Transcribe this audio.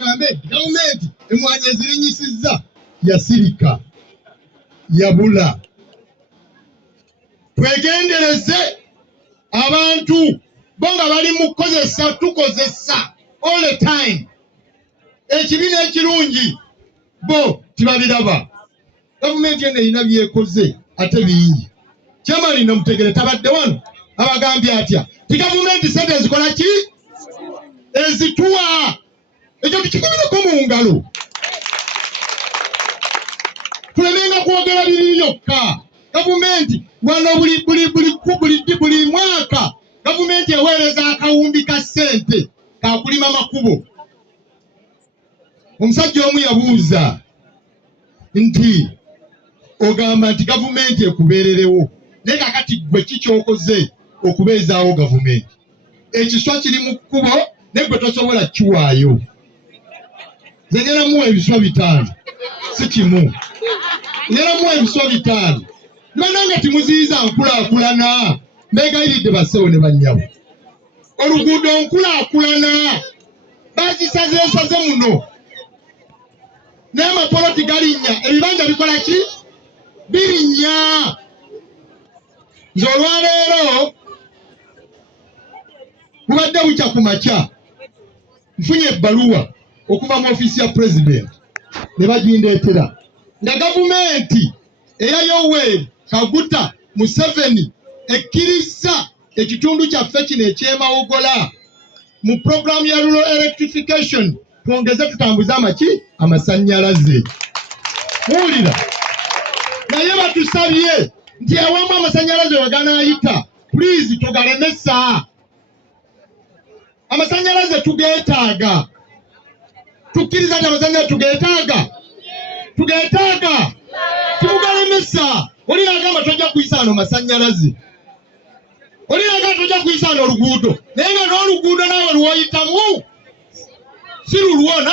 Gavumenti emwanyi ezirinyisizza yasirika yabula. Twegendereze abantu bonga bali mu kukozesa tukozesa all the time. Ekibi n'ekirungi bo tibabiraba. Gavumenti eno erina byekoze ate bingi. Kyamali namutegere tabadde wano abagambye atya ti gavumenti sente ezikola ki ezituwa ekyo tukikubireko mu ngalo. Tulemenga kwogera biri byokka. Gavumenti wano buli mwaka gavumenti eweereza akawumbi ka ssente kakulima makubo. Omusajja omu yabuuza nti ogamba nti gavumenti ekubeererewo naye kakati gwe kikyokoze okubeezaawo gavumenti. Ekiswa kiri mu kkubo naye gwe tosobola kiwaayo. Nze nyalamu ebiswa 5 si kimu. Nyalamu ebiswa 5 nibananga timuziyiza nkulaakulana. Mbeegayiridde bassewo ne bannyabo. Oluguudo nkulaakulana bazisazeesaze muno naye amapoloti galinnya ebibanja bikola ki birinnya. Nze olwaleero bubadde bukya ku makya nfunye ebbaluwa okuva mu ofiisi ya pulezidenti ne bagindeetera nga gavumenti eya Yoweri Kaguta Museveni ekkiriza ekitundu kyaffe kino eky'Emawogola mu programu ya rural electrification twongeze tutambuze amasannyalaze. Muwulira naye batusabye nti awamu amasannyalaze weganaayita please togalemesa. Amasannyalaze tugeetaaga. Tukkiriza nti amasannyalaze tugeetaaga timugalemesa. Oli agamba tojja kuyisa ano masannyalaze, oli agamba tojja kuyisa ano oluguudo naye nga n'oluguudo naawe lwoyitamu si lulwo.